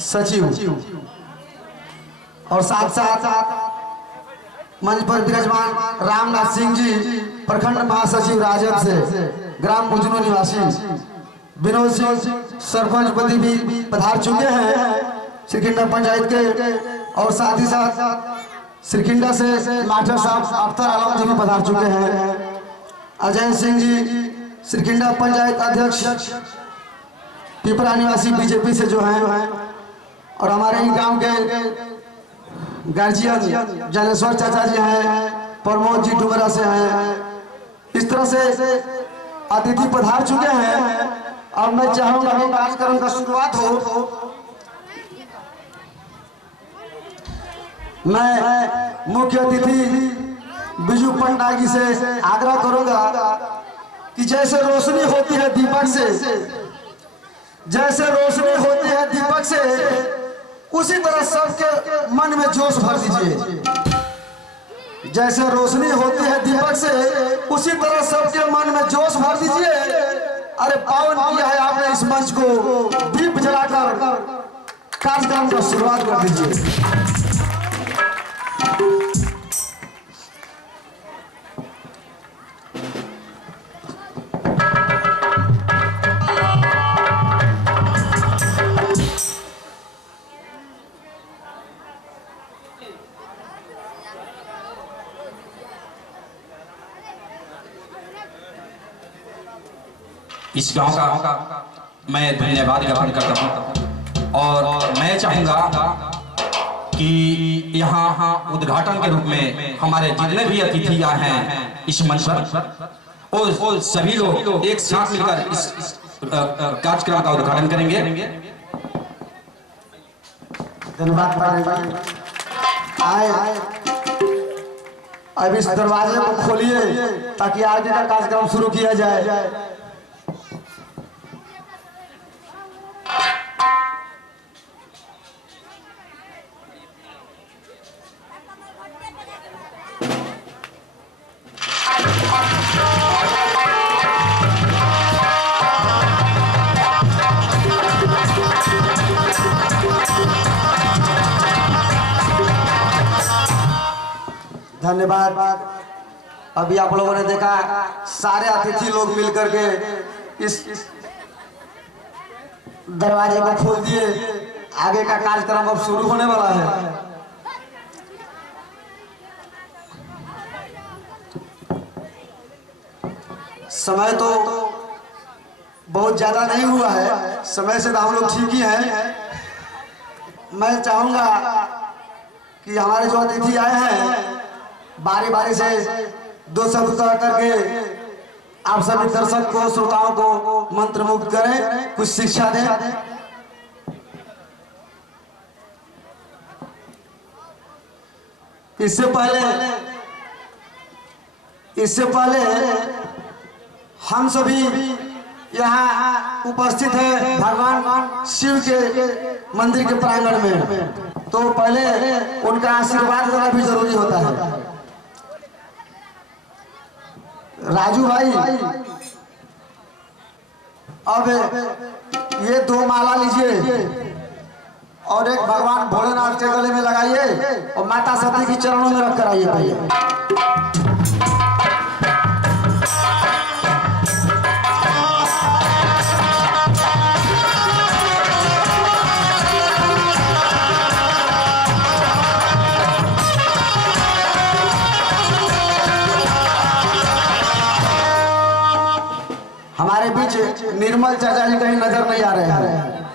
सचिव और साथ साथ मंच पर विराजमान रामनाथ सिंह जी प्रखंड महासचिव राजद से ग्राम मुजनू निवासी विनोद सिंह सरपंच पति भी पधार चुके हैं श्रीखिंडा पंचायत के, और साथ ही साथ श्रीखिंडा से मास्टर साहब अख्तर आलम जी भी पधार चुके हैं। अजय सिंह जी श्रीखिंडा पंचायत अध्यक्ष पिपरा निवासी बीजेपी से जो हैं, और हमारे ही गांव के गार्जियन जनेश्वर चाचा जी हैं, प्रमोद जी डुबरा से हैं। इस तरह से अतिथि पधार चुके हैं। अब मैं चाहूंगा कि कार्यक्रम का शुरुआत हो। मैं मुख्य अतिथि बिजू पंडा जी से आग्रह करूंगा कि जैसे रोशनी होती है दीपक से, जैसे रोशनी होती है दीपक से, उसी तरह सबके मन में जोश भर दीजिए। जैसे रोशनी होती है दीपक से, उसी तरह सबके मन में जोश भर दीजिए। अरे पावन किया है आपने इस मंच को, दीप जलाकर कार्यक्रम का शुरुआत कर दीजिए। इस गांव का मैं धन्यवाद ज्ञापन करता हूं, और मैं चाहूंगा कि यहाँ उद्घाटन के रूप में हमारे जितने भी अतिथि आए हैं इस मंच पर, और सभी लोग एक साथ मिलकर इस कार्यक्रम का उद्घाटन करेंगे। धन्यवाद। आए अब इस दरवाजे को खोलिए ताकि आगे का कार्यक्रम शुरू किया जाए। धन्यवाद। अभी आप लोगों ने देखा सारे अतिथि लोग मिलकर के इस दरवाजे को खोल दिए। आगे का कार्यक्रम अब शुरू होने वाला है। समय तो बहुत ज्यादा नहीं हुआ है, समय से तो हम लोग ठीक ही हैं। मैं चाहूंगा कि हमारे जो अतिथि आए हैं बारी बारी से दो शब्द करके आप सभी दर्शक को, श्रोताओं को मंत्रमुग्ध करें, कुछ शिक्षा दें। इससे पहले हम सभी यहाँ उपस्थित हैं भगवान शिव के मंदिर के प्रांगण में, तो पहले उनका आशीर्वाद लेना भी जरूरी होता है। राजू भाई, अब ये 2 माला लीजिए और एक भगवान भोलेनाथ के गले में लगाइए और माता सती की चरणों में रख कर आइए भैया। हमारे बीच निर्मल चाचा जी कहीं नजर नहीं आ रहे हैं।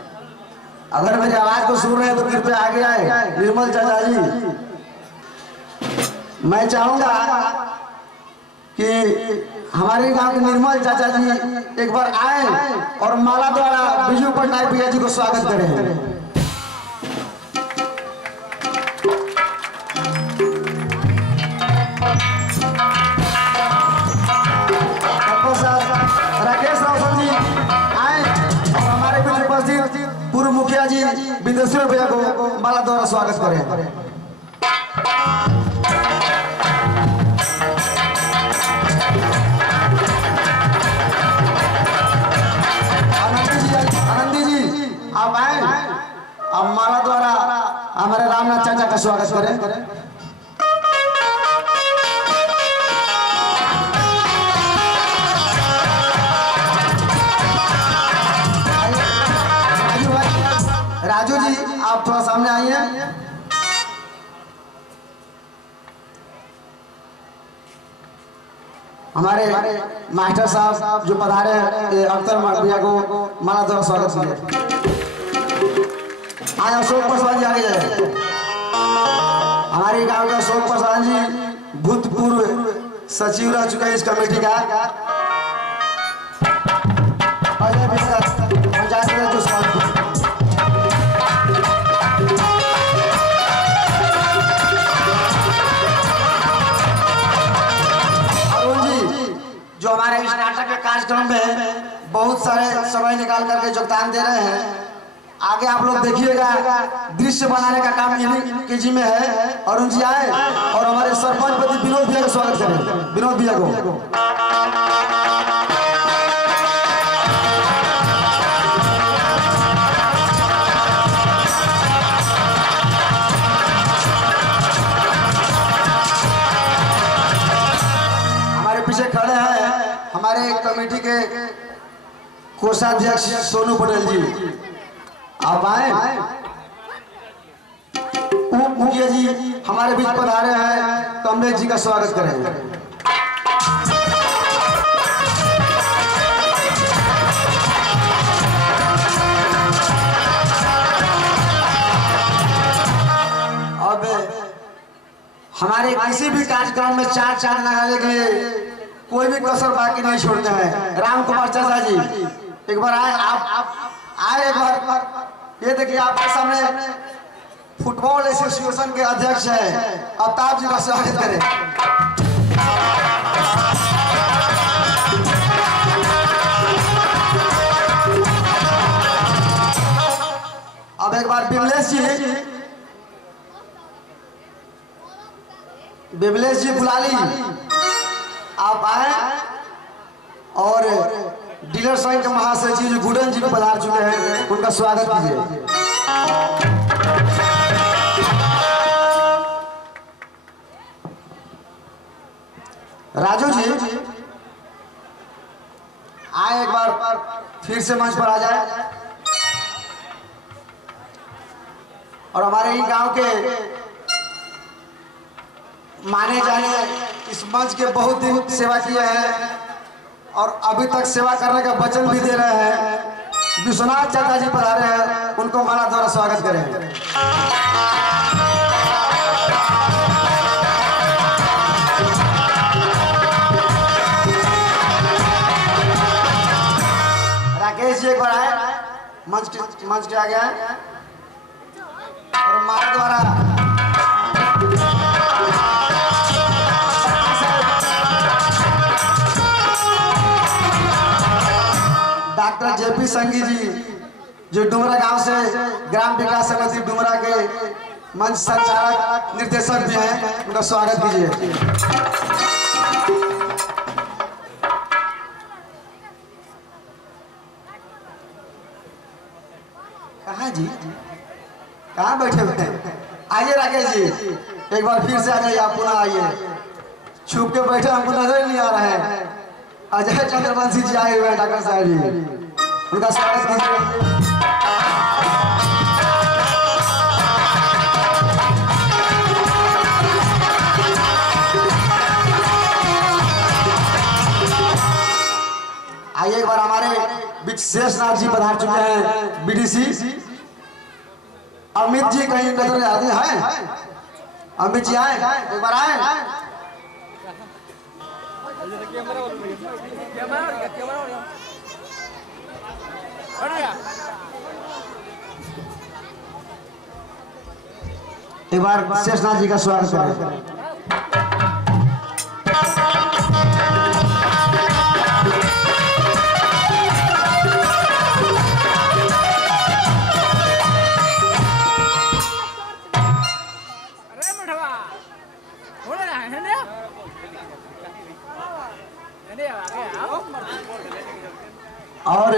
अगर मेरी आवाज को सुन रहे हैं तो कृपया आगे आए। निर्मल चाचा जी, मैं चाहूंगा कि हमारे गांव के निर्मल चाचा जी एक बार आए और माला द्वारा बिजू पटनायक भैया जी को स्वागत करें। पूर्व मुखिया जी विदेश्वर भैया को माला द्वारा स्वागत करें। आनंदी जी आप आए अब माला द्वारा हमारे रामनाथ चाचा का स्वागत करें। राजू जी आप थोड़ा सामने आइए। हमारे मास्टर साहब जो पधारे हैं अख्तर भैया को माला द्वारा स्वागत कीजिए। आज अशोक पासवान जी आगे जाए। हमारे गांव के अशोक पासवान जी भूतपूर्व सचिव रह चुके हैं इस कमेटी का। पंचायत जो स्वागत जो हमारे इस नाटक के कार्यक्रम में बहुत सारे समय निकाल करके योगदान दे रहे हैं। आगे आप लोग देखिएगा दृश्य बनाने का काम इन्हीं के जिम्मे है। अरुण जी आए और हमारे सरपंच पति विनोद भैया का स्वागत करें। विनोद भैया को पीछे खड़े हैं हमारे कमेटी के कोषाध्यक्ष सोनू पटेल जी। आप आए। मुखिया जी हमारे बीच पधारे हैं, कमलेश जी का स्वागत करें। अब हमारे किसी भी कार्यक्रम में चार चार लगाने के लिए कोई भी कसर बाकी नहीं छोड़ते हैं। राम कुमार चाचा जी एक बार आए। आप आए एक बार। ये देखिए आपके सामने फुटबॉल एसोसिएशन के अध्यक्ष हैं अवतार जी का स्वागत करें। अब एक बार बिमलेश जी बुला ली। आप आए और डीलर संघ के महासचिव गुडन जी पधार चुके हैं, उनका स्वागत कीजिए। राजू जी आए एक बार फिर से मंच पर आ जाए। और हमारे ही गांव के माने जाने इस मंच के बहुत दिन सेवा किए हैं और अभी तक सेवा करने का वचन भी दे रहे हैं। विश्वनाथ चाचा जी पधारे हैं, उनको माला द्वारा स्वागत करें। राकेश जी एक बार आए मंच के आगे आए और माला द्वारा डॉक्टर जेपी संगी जी जो डुमरा गांव से ग्राम विकास समिति डुमरा के मंच संचालक निर्देशक भी हैं, उनका स्वागत कीजिए। कहाँ जी कहाँ बैठे हुए हैं? आइए राकेश जी एक बार फिर से आ जाइए। आप पुनः आइए। छुप के बैठे हमको नजर नहीं आ रहे हैं। अजय चंद्रवंशी जी आए हुए हैं, डॉक्टर साहब जी, उनका स्वागत कीजिए। आइए एक बार हमारे बीच शेषनाथ जी पधार चुके हैं, बीडीसी। अमित जी कहीं नजर आते हैं? अमित जी आए एक बार आए। एक बार शेषनाथ जी का स्वागत करें।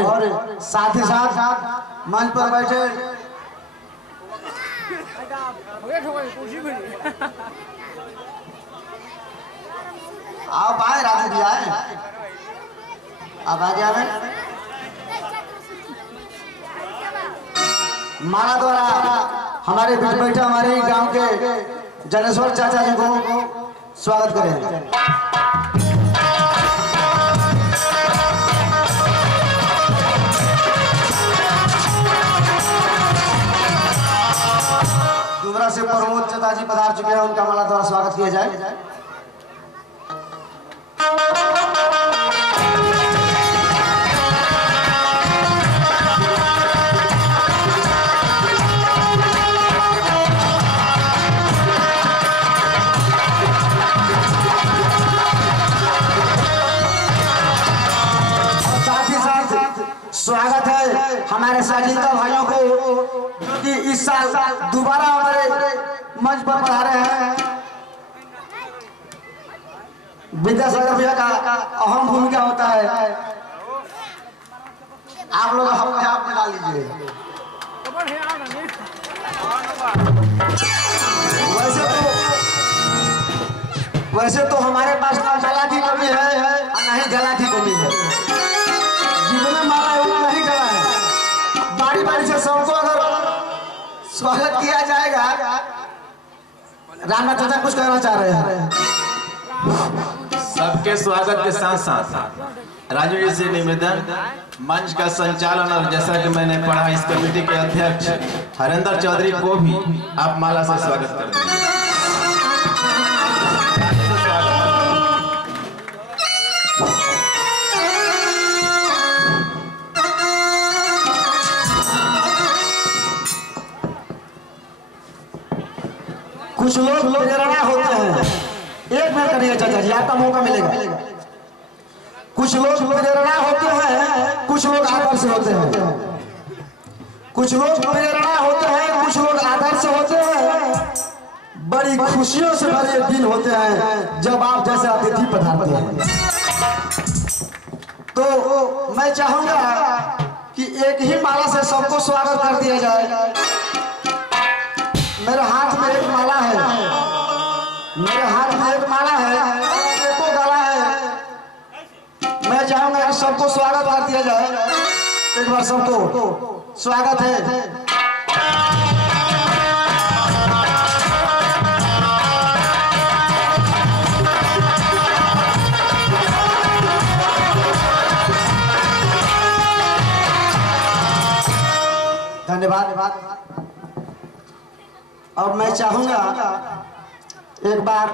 और साथ ही साथ मंच पर बैठे आप आए राजू जी आए, आप आगे आवे। माला द्वारा हमारे बीच बैठे हमारे गांव के जनेश्वर चाचा जी को स्वागत करें। दूसरा से प्रमोद चाचा जी पधार चुके हैं, उनका माला द्वारा स्वागत किया जाए। स्वागत है हमारे साजिंदा भाइयों को जो कि इस साल दोबारा हमारे मंच पर पधारे हैं। विद्यासागर भैया का अहम भूमिका होता है, आप लोग अपने आप बना लीजिए। वैसे तो हमारे पास ना माला की कमी है और ना ही गला की कमी है, जितने माला है उतना ही गला है। बारी बारी से सबको अगर स्वागत किया जाएगा। रामनाथ चाचा कुछ कहना चाह रहे हैं। सबके स्वागत के साथ साथ राजू जी से निवेदन, मंच का संचालन और जैसा कि मैंने पढ़ा इस कमेटी के अध्यक्ष हरेंद्र चौधरी को भी आप माला से स्वागत कर दीजिए। कुछ लोग प्रेरणा होते हैं, एक मिनट करिए चाचा जी, आपका मौका मिलेगा। कुछ लोग प्रेरणा होते हैं, कुछ लोग आदर्श होते हैं। कुछ लोग प्रेरणा होते हैं, कुछ लोग आदर्श होते हैं। बड़ी खुशियों से भरे दिन होते हैं जब आप जैसे अतिथि पधारते हैं। तो मैं चाहूंगा कि एक ही माला से सबको स्वागत कर दिया जाए। मेरे हाथ में एक माला है, मेरे हाथ में एक माला है, एको गला है। मैं चाहूंगा कि सबको स्वागत कर दिया जाए। एक बार सबको स्वागत है। धन्यवाद। अब मैं चाहूंगा एक बार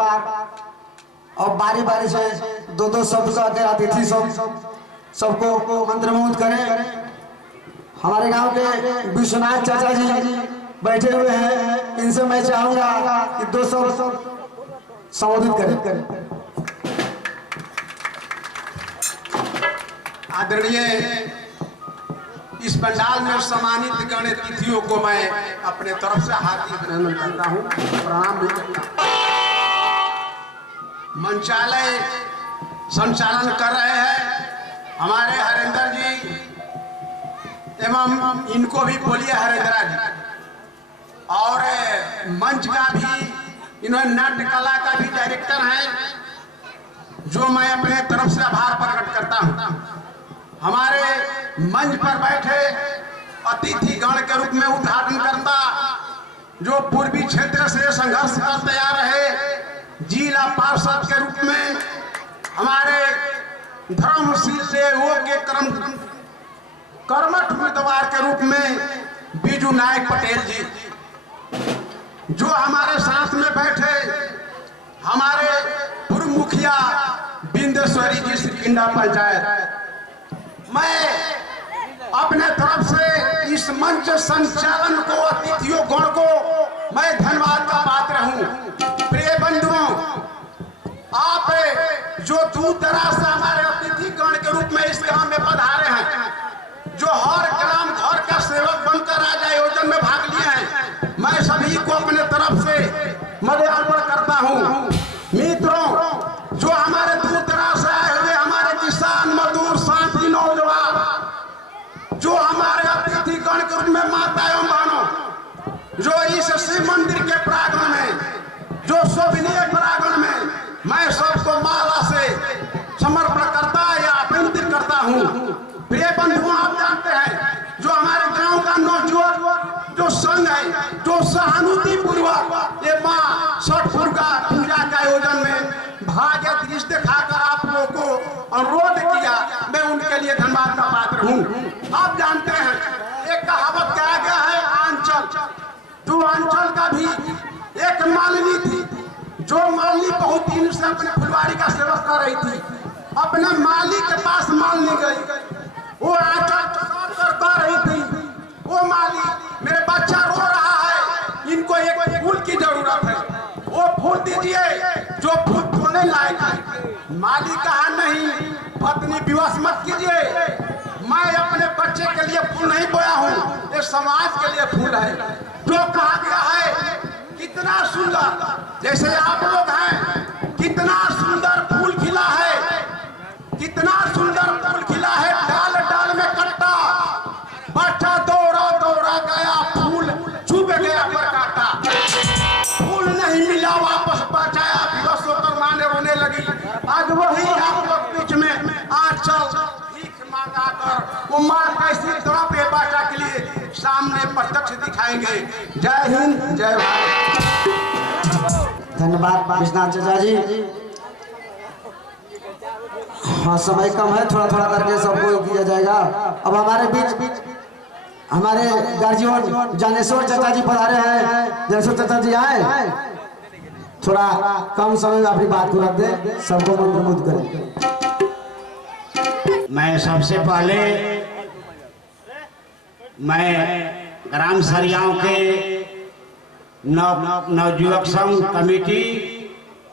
और बारी बारी से दो शब्द का अतिथि सबको मंत्रमुग्ध करें। हमारे गांव के विश्वनाथ चाचा जी बैठे हुए हैं, इनसे मैं चाहूंगा कि दो शब्द संबोधित करें। आदरणीय इस पंडाल में सम्मानित गणित अतिथियों को मैं अपने तरफ से हार्दिक अभिनंदन करता हूं, प्रणाम भी करता हूं। मंचालय संचालन कर रहे हैं हमारे हरेंद्र जी, एवं इनको भी बोलिए हरेंद्रा जी। और मंच का भी इन्होंने नाट्य कला का भी डायरेक्टर है, जो मैं अपने तरफ से आभार प्रकट करता हूं। हमारे मंच पर बैठे अतिथि गण के रूप में उद्घाटन करता, जो पूर्वी क्षेत्र से संघर्ष करते आ रहे जिला पार्षद के रूप में हमारे धर्मशील से वो के कर्मठ उम्मीदवार के रूप में बीजू नायक पटेल जी, जो हमारे साथ में बैठे हमारे पूर्व मुखिया बिंदेश्वरी जी सिकिंदा पंचायत। मैं अपने तरफ से इस मंच संचालन को, अतिथियों गण को मैं धन्यवाद का पात्र हूं। प्रिय बंधुओं, आप जो दूर दराज से हमारे अतिथि गण के रूप में इस ग्राम में पधारे हैं, जो हर ग्राम घर का सेवक बनकर आज आयोजन में भाग लिए हैं, मैं सभी को अपने तरफ से मध्यार्पण करता हूं। मित्रों, जो हमारे दूर दराज से आए हुए हमारे किसान मजदूर साथी नौजवान, जो हमारे अतिथि गण के रूप में माता एवं बहनों, जो इस श्रीमन है जो सहानुभूति पूर्वक ये माँ छठ पूजा के आयोजन में भाग्य दृष्टि दिखाकर आप लोगों को अनुरोध किया, मैं उनके लिए धन्यवाद का पात्र हूँ। आप जानते हैं एक कहावत कहा गया है आंचल, जो आंचल का भी एक मालिनी थी, जो मालिनी बहुत दिन से अपने फुलवारी का सेवा कर रही थी, अपने मालिक के पास मालनी गई, वो आंचल कर रही थी, वो माली मेरे बच्चा रो रहा है, इनको एक फूल की जरूरत है, वो फूल दीजिए जो फूल फूलने लायक है। माली कहा नहीं, पत्नी विवश मत कीजिए, मैं अपने बच्चे के लिए फूल नहीं बोया हूँ, ये समाज के लिए फूल है। जो कहा गया है कितना सुंदर, जैसे आप लोग हैं, कितना सुंदर फूल खिला है, कितना सुंदर फूल खिला है, डाल डाल में कट्टा, बच्चा दौड़ा दौड़ा गया, फूल चुभ गया पर काटा, फूल नहीं मिला वापस बचाया, विवश होकर माँ ने रोने लगी। आज वही आप लोग बीच में आंचल भीख मांगा कर वो माँ कैसी तड़प है बच्चा के लिए सामने प्रत्यक्ष दिखाएंगे। जय हिंद, जय भारत। धन्यवाद विश्वनाथ चाचा जी। हाँ, समय कम है, थोड़ा थोड़ा करके सबको किया जाएगा। अब हमारे बीच हमारे गार्जियन ज्ञानेश्वर चाचा जी पधारे हैं। ज्ञानेश्वर चाचा जी आए, थोड़ा कम समय में अपनी बात को रख दे, सबको मंत्रमुग्ध करें। मैं सबसे पहले मैं ग्राम सरियाओं के नवयुवक संघ कमेटी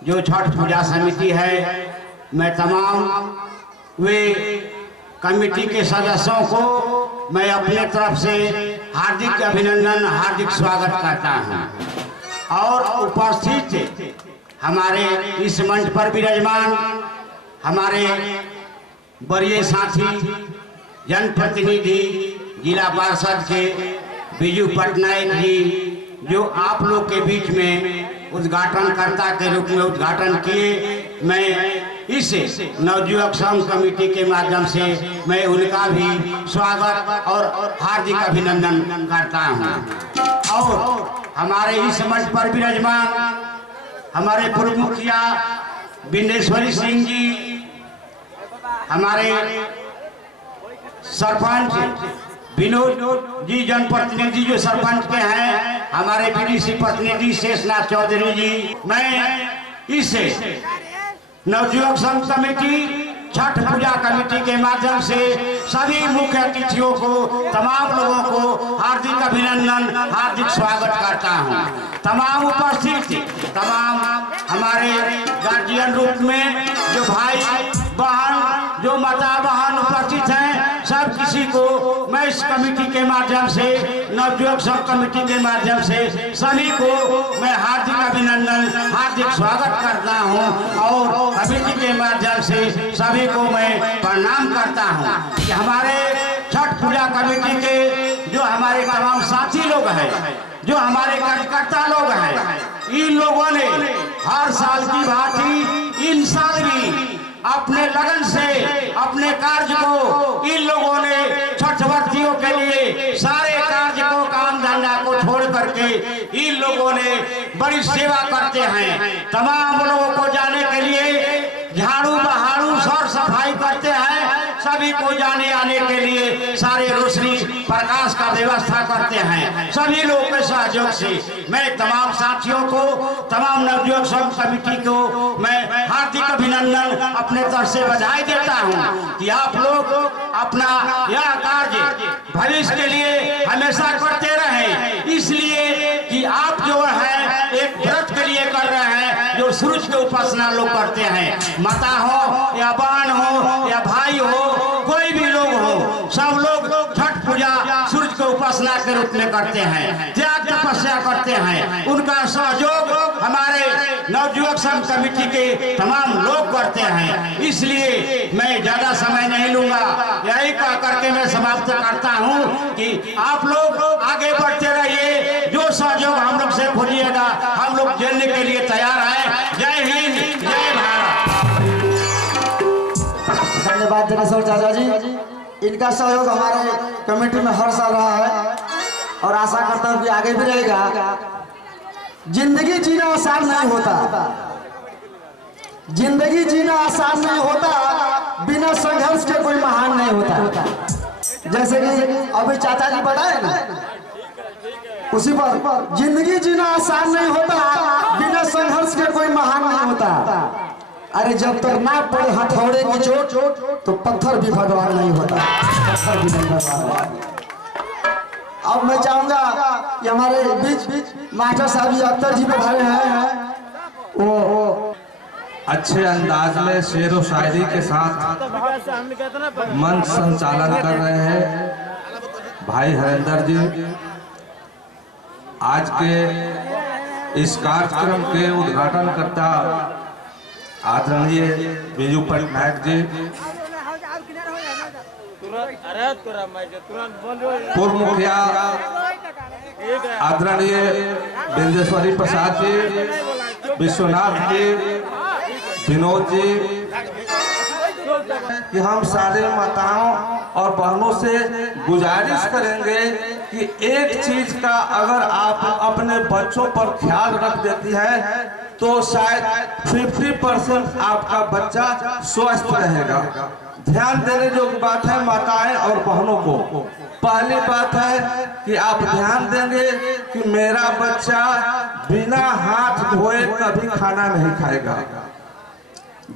जो छठ पूजा समिति है, मैं तमाम वे कमेटी के सदस्यों को मैं अपने तरफ से हार्दिक अभिनंदन, हार्दिक स्वागत करता हूं। और उपस्थित हमारे इस मंच पर विराजमान हमारे वरीय साथी जनप्रतिनिधि जिला पार्षद के बिजू पटनायक जी, जो आप लोग के बीच में उद्घाटनकर्ता के रूप में उद्घाटन किए, मैं इस नवयुवक संघ कमेटी के माध्यम से मैं उनका भी स्वागत और हार्दिक अभिनंदन करता हूं। और हमारे इस मंच पर विराजमान हमारे पूर्व मुखिया बिंदेश्वरी सिंह जी, हमारे सरपंच विनोद जी जनप्रतिनिधि जो सरपंच के हैं, हमारे बीडीसी प्रतिनिधि शेषनाथ चौधरी जी, मैं इस नवयुवक संघ कमेटी छठ पूजा कमेटी के माध्यम से सभी मुख्य अतिथियों को, तमाम लोगों को हार्दिक अभिनंदन, हार्दिक स्वागत करता हूं। तमाम उपस्थित तमाम हमारे गार्जियन रूप में जो भाई बहन, जो माता बहन उपस्थित हैं, सब किसी को मैं इस कमेटी के माध्यम से, नवयुवक संघ कमेटी के माध्यम से सभी को मैं हार्दिक अभिनंदन, हार्दिक स्वागत करता हूं। और कमेटी के माध्यम से सभी को मैं प्रणाम करता हूं कि हमारे छठ पूजा कमेटी के जो हमारे तमाम साथी लोग हैं, जो हमारे कार्यकर्ता लोग हैं, इन लोगों ने हर साल की भांति इन साल भी अपने लगन से अपने कार्य को, इन लोगों ने छठवर्तियों के लिए सारे कार्य को, काम धंधा को छोड़ करके इन लोगों ने बड़ी सेवा करते हैं। तमाम लोगों को जाने के लिए झाड़ू बहाड़ू सौर सफाई करते हैं, सभी को जाने आने के लिए सारे रोशनी प्रकाश का व्यवस्था करते हैं। सभी लोगों के सहयोग से मैं तमाम साथियों को, तमाम नवयुवक संघ कमेटी को मैं हार्दिक अभिनंदन, अपने तरफ से बधाई देता हूं कि आप लोग अपना यह कार्य भविष्य के लिए हमेशा करते रहें, इसलिए कि आप जो है एक व्रत के लिए कर रहे हैं, जो सूरज की उपासना लोग करते हैं। माता हो या बहन हो या भाई हो, कोई भी लोग हो, सब लोग छठ पूजा सूरज की उपासना के रूप में करते हैं, त्याग तपस्या करते हैं। उनका सहयोग हमारे नवयुवक संघ कमेटी के तमाम लोग करते हैं। इसलिए मैं ज्यादा समय नहीं लूंगा, यही कह करके मैं समाप्त करता हूं कि आप लोग आगे बढ़ते रहिए, जो सहयोग हम लोग से खोजिएगा हम लोग देने के लिए तैयार हैं। जय हिंद, जय भारत। धन्यवाद ज्ञानेश्वर चाचा जी, इनका सहयोग हमारे कमेटी में हर साल रहा है। और आशा करता हूँ कि आगे भी रहेगा। जिंदगी जीना आसान नहीं होता, जिंदगी जीना आसान नहीं होता, बिना संघर्ष के कोई महान नहीं होता। जैसे कि अभी चाचा जी बताए ना, उसी पर जिंदगी जीना आसान नहीं होता, बिना संघर्ष के कोई महान नहीं होता। अरे जब तक ना पड़े हथौड़े की चोट तो पत्थर भी भगवान नहीं होता, पत्थर भी नहीं भगवान। अब मैं चाहूंगा कि हमारे बीच मास्टर साहब जी अख्तर जी पधारे हैं, वो अच्छे अंदाज में शेर व शायरी के साथ मंच संचालन कर रहे हैं भाई हरेंद्र जी। आज के इस कार्यक्रम के उद्घाटन करता आदरणीय बिजू पटनायक जी, पूर्व मुखिया आदरणीय बिंदेश्वरी प्रसाद जी, विश्वनाथ जी, विनोद जी, कि हम सारे माताओं और बहनों से गुजारिश करेंगे कि एक चीज का अगर आप अपने बच्चों पर ख्याल रख देती है तो शायद 50% आपका बच्चा स्वस्थ रहेगा। ध्यान देने योग्य बात है माताएं और बहनों को। पहली बात है कि आप ध्यान देंगे कि मेरा बच्चा बिना हाथ धोए कभी खाना नहीं खाएगा,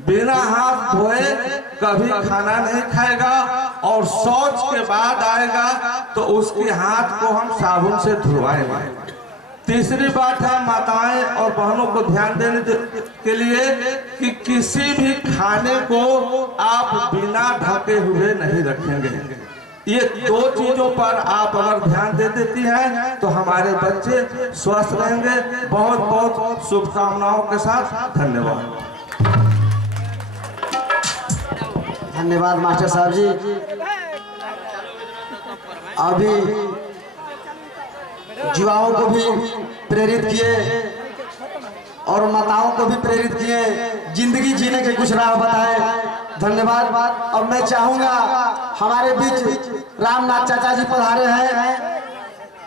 बिना हाथ धोए कभी खाना नहीं खाएगा, और शौच के बाद आएगा तो उसके हाथ को हम साबुन से धुलवाएंगे। तीसरी बात है माताएं और बहनों को ध्यान देने के लिए कि किसी भी खाने को आप बिना ढके हुए नहीं रखेंगे। ये दो चीजों पर आप अगर ध्यान दे देती हैं तो हमारे बच्चे स्वस्थ रहेंगे। बहुत बहुत शुभकामनाओं के साथ धन्यवाद। धन्यवाद मास्टर साहब जी। अभी युवाओं को भी प्रेरित किए और माताओं को भी प्रेरित किए, जिंदगी जीने के कुछ राह बताए। धन्यवाद। अब मैं चाहूंगा हमारे बीच रामनाथ चाचा जी पधारे हैं,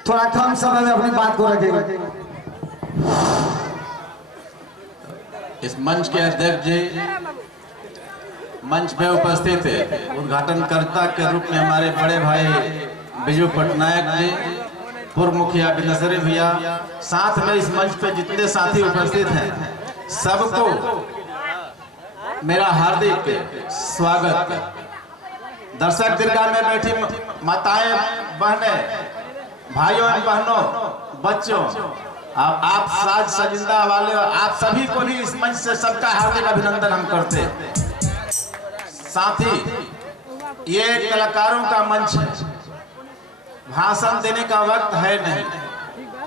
थोड़ा कम समय में अपनी बात को रखेंगे। इस मंच के अध्यक्ष जी, मंच पे उपस्थित है उद्घाटनकर्ता के रूप में हमारे बड़े भाई बिजू पटनायक जी, पूर्व मुखिया बिंदेश्वरी भैया, साथ में इस मंच पे जितने साथी उपस्थित हैं सबको मेरा हार्दिक स्वागत। दर्शक दीर्घा में बैठी माताएं, बहनें, भाइयों एवं बहनों, बच्चों, आप साज सजिंदा वाले, आप सभी को भी इस मंच से सबका हार्दिक अभिनंदन हम करते हैं। साथ ही ये कलाकारों का मंच है, भाषण देने का वक्त है नहीं।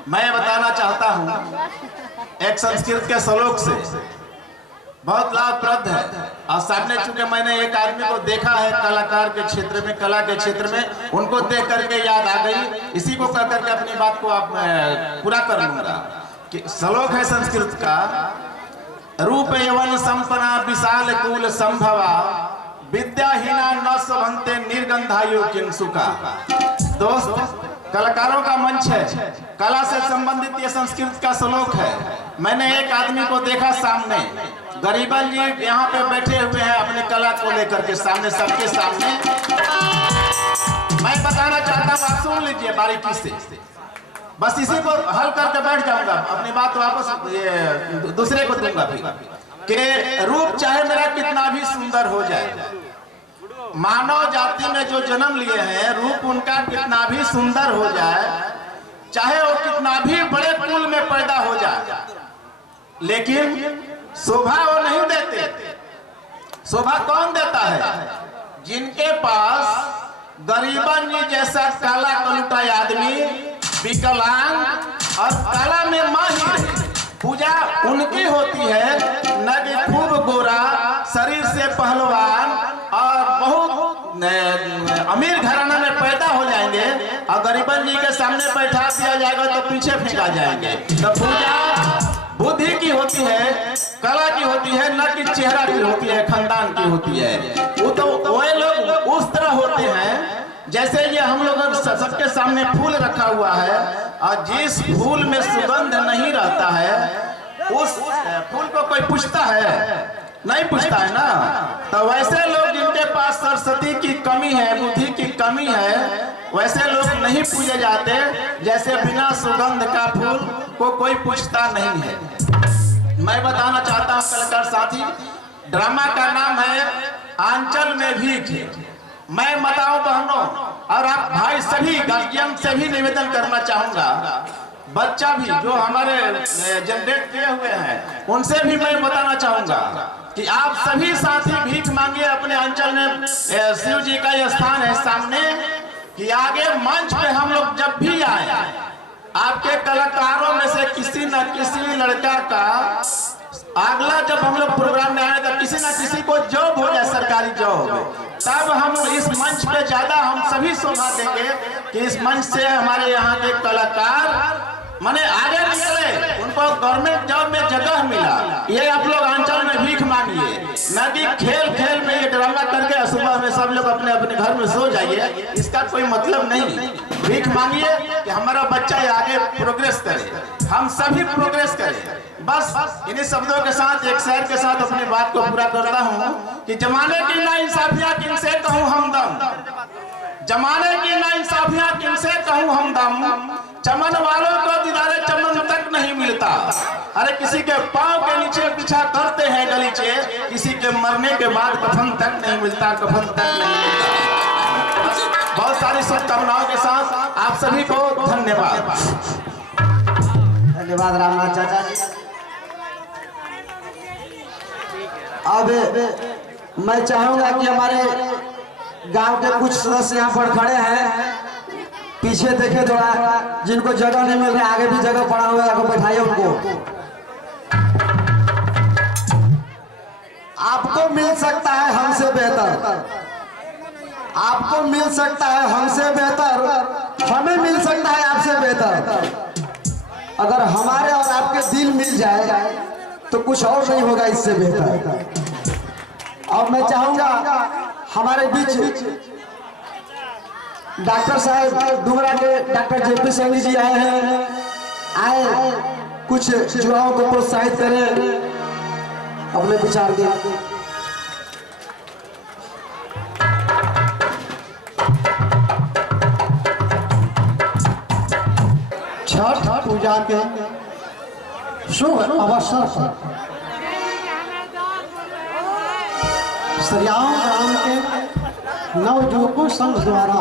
मैं बताना चाहता हूं एक संस्कृत के श्लोक से, बहुत लाभप्रद है। और सामने चूंकि मैंने एक आदमी को देखा है कलाकार के क्षेत्र में, कला के क्षेत्र में, उनको देख करके याद आ गई, इसी को कह करके अपनी बात को आप पूरा कर लूंगा। कि श्लोक है संस्कृत का, रूप यवन संपन्ना विशाल कुल संभवा, विद्याहीना न सभन्ते निर्गंधायु किंसुका। दोस्त, कलाकारों का मंच है, कला से संबंधित ये संस्कृत का श्लोक है। मैंने एक आदमी को देखा सामने, गरीबन जी यहाँ पे बैठे हुए हैं अपनी कला को लेकर के सामने, सबके सामने। मैं बताना चाहता हूँ, आप सुन लीजिए बारीकी से, बस इसी को हल करके बैठ जाऊंगा, अपनी बात वापस ये दूसरे को दूंगा फिर। कि रूप चाहे मेरा कितना भी सुंदर हो जाए, मानव जाति में जो जन्म लिए हैं, रूप उनका कितना भी सुंदर हो जाए, चाहे वो कितना भी बड़े कुल में पैदा हो जाए, लेकिन शोभा वो नहीं देते। शोभा कौन देता है? जिनके पास गरीबन जी जैसा काला कलुटा आदमी, विकलांग और कला में माहिर, पूजा उनकी होती है, न कि खूब गोरा, शरीर से पहलवान और बहुत अमीर घराना में पैदा हो जाएंगे और गरीबन जी के सामने बैठा दिया जाएगा तो पीछे फेंका जाएंगे। तो पूजा बुद्धि की होती है, कला की होती है, न कि चेहरा की होती है, खानदान की होती है। वो तो वे लोग उस तरह होते हैं जैसे ये हम लोग सबके सामने फूल रखा हुआ है और जिस फूल में सुगंध नहीं रहता है उस फूल को कोई पूछता है? नहीं पूछता है ना। तो वैसे लोग जिनके पास सरस्वती की कमी है, बुद्धि की कमी है, वैसे लोग नहीं पूजे जाते। जैसे बिना सुगंध का फूल को कोई पूछता नहीं है। मैं बताना चाहता हूँ कलाकार साथी, ड्रामा का नाम है आंचल में भीख। मैं माताओं बहनों और आप भाई सभी गार्जियन से भी निवेदन करना चाहूंगा, बच्चा भी जो हमारे जनरेट किए हुए हैं उनसे भी मैं बताना चाहूंगा कि आप सभी साथी भीख मांगिए अपने अंचल में। शिव जी का यह स्थान है सामने कि आगे मंच पे हम लोग जब भी आए, आपके कलाकारों में से किसी न किसी लड़का का अगला जब हम लोग प्रोग्राम में आए तो किसी न किसी को जॉब हो जाए, सरकारी जॉब, तब हम इस मंच पे ज्यादा हम सभी शोभा देंगे कि इस मंच से हमारे यहाँ के कलाकार माने आगे निकले, उनको गवर्नमेंट जॉब में जगह मिला। ये आप लोग अंचल में भीख मांगिए, न कि खेल खेल में ये ड्रामा करके सुबह में सब लोग अपने अपने घर में सो जाइए, इसका कोई मतलब नहीं। भीख मांगिए कि हमारा बच्चा आगे प्रोग्रेस करे, हम सभी प्रोग्रेस करें। बस इन्हीं शब्दों के साथ एक शेर के साथ अपनी बात को पूरा करता हूँ कि जमाने की नाइंसाफियां किनसे कहूँ हमदम, जमाने की नाइंसाफियां किनसे कहूँ हमदम, चमन वालों को दीदारे चमन तक नहीं मिलता। अरे किसी के पांव के नीचे पीछा करते हैं गलीचे, किसी के मरने के बाद कफन तक नहीं मिलता, कफन तक नहीं मिलता। बहुत सारी शुभकामनाओं के साथ आप सभी को धन्यवाद। धन्यवाद रामनाथ चाचा जी। अब मैं चाहूंगा कि हमारे गांव के कुछ सदस्य यहाँ पर खड़े हैं, पीछे देखे थोड़ा, जिनको जगह नहीं मिल रही, आगे भी जगह पड़ा हुआ है, आपको बैठाइए उनको। आपको मिल सकता है हमसे बेहतर, आपको मिल सकता है हमसे बेहतर, हमें मिल सकता है आपसे बेहतर। अगर हमारे और आपके दिल मिल जाए तो कुछ और नहीं होगा इससे बेहतर। और मैं चाहूंगा हमारे बीच डॉक्टर साहब डुमरा के डॉक्टर जेपी सैनी जी आए हैं, आए कुछ युवाओं को प्रोत्साहित करें, अपने विचार दें। छठ पूजा के शुभ अवसर पर श्रीराम ग्राम के नवयुवकों संघ द्वारा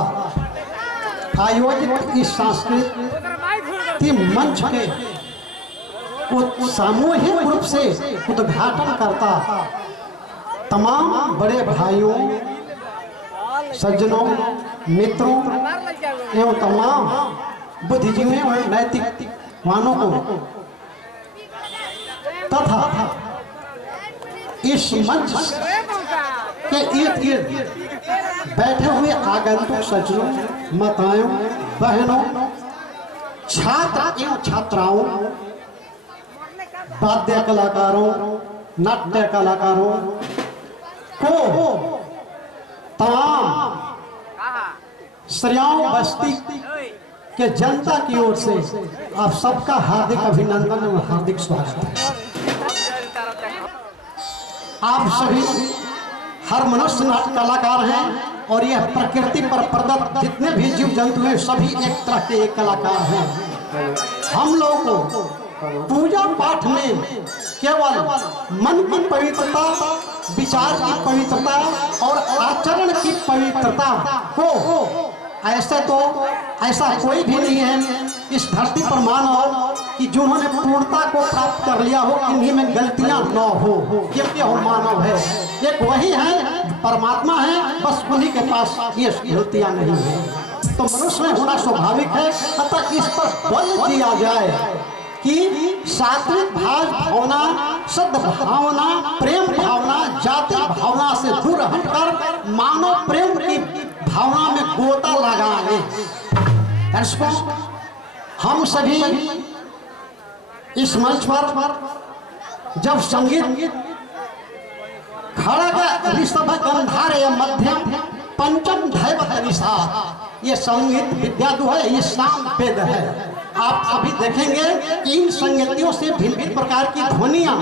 आयोजित इस सांस्कृतिक मंच के सामूहिक रूप से उद्घाटन करता तमाम बड़े भाइयों, सज्जनों, मित्रों एवं तमाम बुद्धिजीवियों और नैतिकवानों को तथा इस मंच के इर्द गिर्द बैठे हुए आगंतुक सज्जनों, माताओं, बहनों, छात्र एवं छात्राओं, वाद्य कलाकारों, नाट्य कलाकारों को तमाम श्रेयाओं बस्ती के जनता की ओर से आप सबका हार्दिक अभिनंदन और हार्दिक स्वागत है। आप सभी हर मनुष्य नाट्य कलाकार हैं और यह प्रकृति पर प्रदत्त जितने भी जीव जंतु हैं सभी एक तरह के एक कलाकार हैं। हम लोग को पूजा पाठ में केवल मन की पवित्रता, विचार की पवित्रता और आचरण की पवित्रता को ऐसा कोई भी नहीं है इस धरती पर मानव कि जिन्होंने पूर्णता को प्राप्त कर लिया हो, इन्हीं में गलतियां न हो, क्योंकि वो मानव है। एक वही है, परमात्मा है, बस उन्हीं के पास ये गलतियां नहीं है। तो मनुष्य में होना स्वाभाविक है। अतः इस पर बल दिया जाए कि सात्विक भावना, सद्भावना, प्रेम भावना, जाति भावना से दूर हटकर मानव प्रेम की भावना में गोता लगाए। हम सभी इस मंच पर जब संगीत खड़ा का ऋषभ गंधार या मध्यम पंचम दैवत निशा, ये संगीत विद्या जो है ये साम वेद है। आप सभी देखेंगे कि इन संगीतियों से भिन्न भिन्न प्रकार की ध्वनियां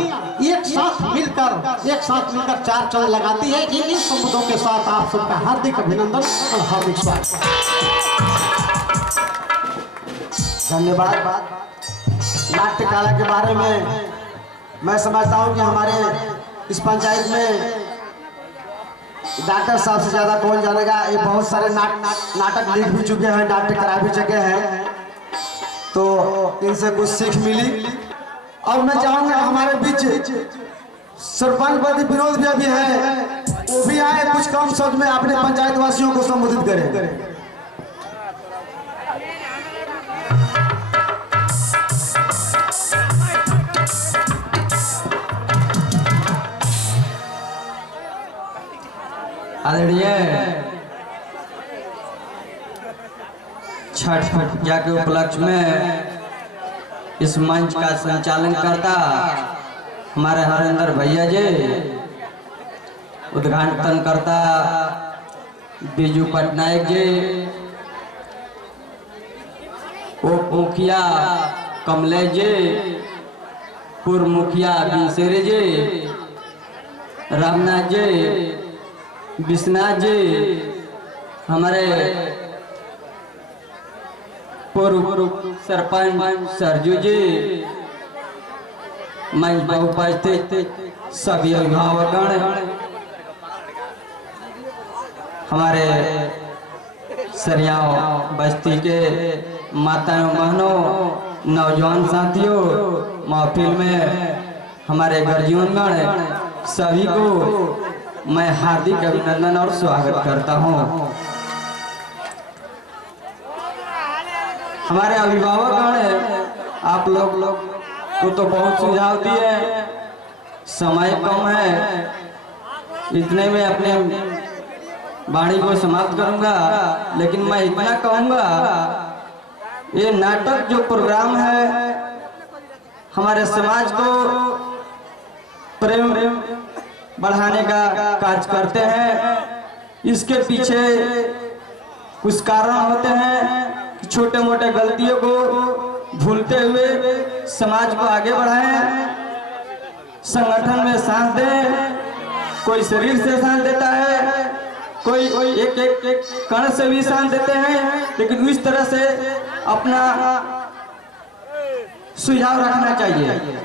एक साथ मिलकर चार चांद लगाती है। इन शब्दों के साथ आप सबका हार्दिक अभिनंदन और हार्दिक स्वागत। धन्यवाद। नाट्य कला के बारे में मैं समझता हूँ कि हमारे इस पंचायत में डॉक्टर साहब से ज्यादा कौन जानेगा। ये बहुत सारे नाटक लिख भी चुके हैं, नाटक करा भी चुके हैं, तो इनसे कुछ सीख मिली। अब मैं चाहूंगा हमारे बीच सरपंच पति विनोद भैया भी है, वो भी आए, कुछ कम शब्द में अपने पंचायत वासियों को संबोधित करें। आदरणीय छठ पूजा के उपलक्ष्य में इस मंच का संचालन करता हमारे हरेंद्र भैया जी, उद्घाटन करता बिजू पटनायक जी, उप मुखिया कमलेश जी, पूर्व मुखिया बिनसेरी जी, रामनाथ जी, विश्वनाथ जी, हमारे पूर्व सरपंच सरजू जी, मंच पर उपस्थित सभी अभिभावकगण, हमारे सरियाव बस्ती के माताओं बहनों, नौजवान साथियों, महफिल में हमारे गर्जीवनगण, सभी को मैं हार्दिक अभिनंदन और स्वागत करता हूं। हमारे अभिभावकगण, आप लोग को तो बहुत सुझाव दिए, समय कम है, इतने में अपने वाणी को समाप्त करूंगा, लेकिन मैं इतना कहूंगा, ये नाटक जो प्रोग्राम है हमारे समाज को प्रेम बढ़ाने का कार्य करते हैं। इसके पीछे कुछ कारण होते हैं कि छोटे मोटे गलतियों को भूलते हुए समाज को आगे बढ़ाएं, संगठन में साथ दें। कोई शरीर से साथ देता है, कोई एक कण से भी साथ देते हैं, लेकिन इस तरह से अपना सुझाव रखना चाहिए।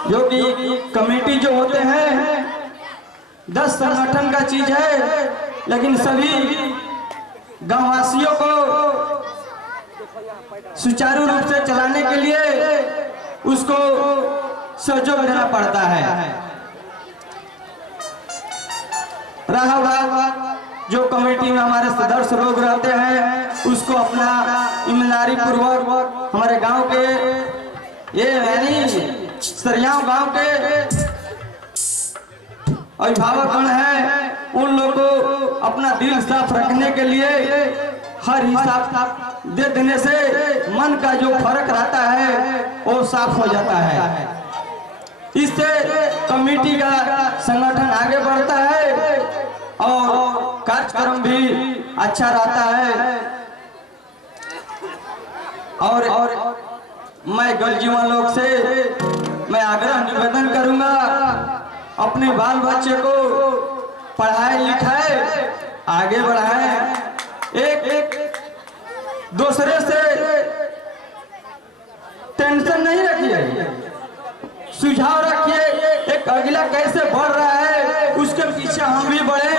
जो कि कमेटी जो होते हैं 10 संगठन का चीज है, लेकिन सभी गांववासियों को सुचारू रूप से चलाने के लिए उसको सहयोग देना पड़ता है। रहा बात जो कमेटी में हमारे सदस्य लोग रहते हैं, उसको अपना ईमानदारी पूर्वक हमारे गांव के ये यानी सरियाव गांव के अभिभावकगण हैं, उन लोगों को अपना दिल साफ रखने के लिए हर हिसाब दे देने से मन का जो फर्क रहता है वो साफ हो जाता है। इससे कमेटी का संगठन आगे बढ़ता है और कार्यक्रम भी अच्छा रहता है। और मैं गलजीवा लोग से मैं आग्रह निवेदन करूंगा, अपने बाल बच्चे को पढ़ाए लिखाए आगे बढ़ाए, एक दूसरे से टेंशन नहीं रखिए, सुझाव रखिए, एक अगला कैसे बढ़ रहा है उसके पीछे हम भी बढ़े,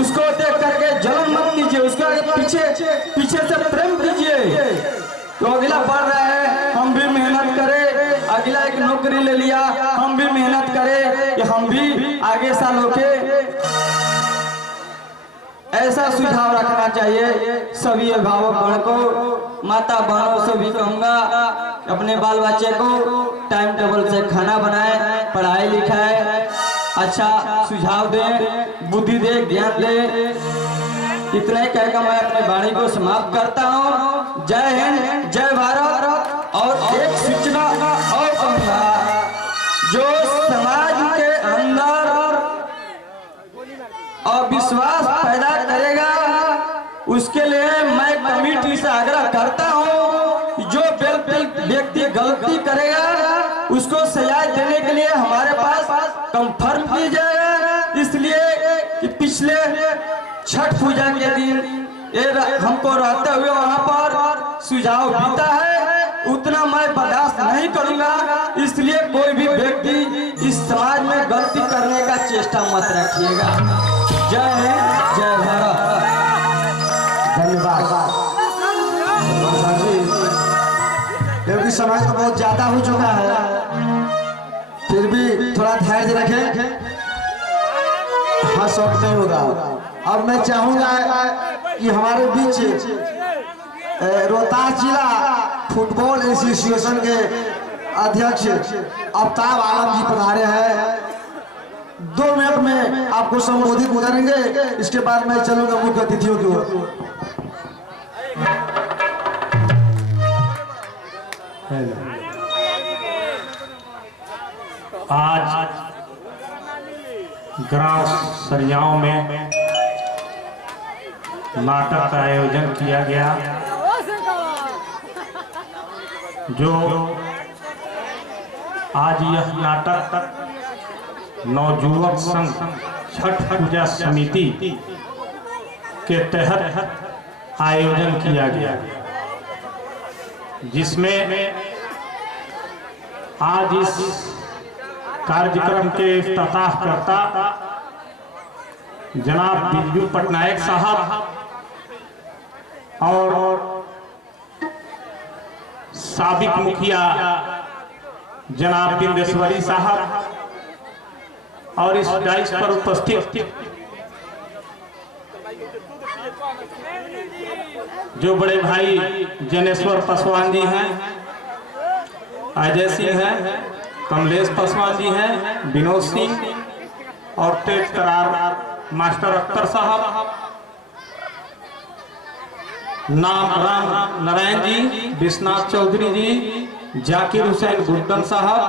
उसको देख करके जलन मत कीजिए, उसके पीछे से प्रेम कीजिए। तो अगला बढ़ रहा है, हम भी मेहनत करें, अगला एक नौकरी ले लिया, हम भी मेहनत करें कि हम भी आगे सालों के ऐसा सुझाव रखना चाहिए सभी अभिभावकगण को। माता बहनों से भी कहूँगा अपने बाल बच्चे को टाइम टेबल से खाना बनाए, पढ़ाई लिखाए, अच्छा सुझाव दें, बुद्धि दे, ज्ञान दे। इतना ही कहकर मैं अपनी वाणी को समाप्त करता हूँ। जय हिंद, जय भारत। और एक सूचना और कहूँगा, जो समाज के अंदर उसके लिए मैं कमेटी से आग्रह करता हूँ, जो व्यक्ति गलती करेगा उसको सजा देने के लिए हमारे पास कंफर्म किया जाएगा। इसलिए कि पिछले छठ पूजा के दिन ये हमको रहते हुए वहाँ पर सुझाव बीता है, उतना मैं बर्दाश्त नहीं करूँगा। इसलिए कोई भी व्यक्ति इस समाज में गलती करने का चेष्टा मत रखिएगा। जय हिंद, जय भारत। धन्यवाद। क्योंकि समय तो बहुत ज्यादा हो चुका है, फिर भी थोड़ा धैर्य रखें। हाँ, शॉर्ट नहीं होगा। अब मैं चाहूंगा कि हमारे बीच रोहतास जिला फुटबॉल एसोसिएशन के अध्यक्ष आफ्ताब आलम जी पधारे हैं। 2 मिनट में आपको संबोधित करेंगे, इसके बाद मैं चलूंगा मुख्य अतिथियों की ओर। आज ग्राम सरियाओं में नाटक का आयोजन किया गया, जो आज यह नाटक नवयुवक संघ छठ पूजा समिति के तहत आयोजन किया गया, जिसमें आज इस कार्यक्रम के इफ्तिताहकर्ता जनाब बिजू पटनायक साहब और साबिक मुखिया जनाब बिंदेश्वरी साहब और इस डाइस पर उपस्थित जो बड़े भाई जनेश्वर पासवान जी हैं, अजय सिंह हैं, कमलेश पासवान जी हैं, विनोद सिंह और तेज करार मास्टर अख्तर साहब, राम नारायण जी, विश्वनाथ चौधरी जी, जाकिर हुसैन गुर्दन साहब,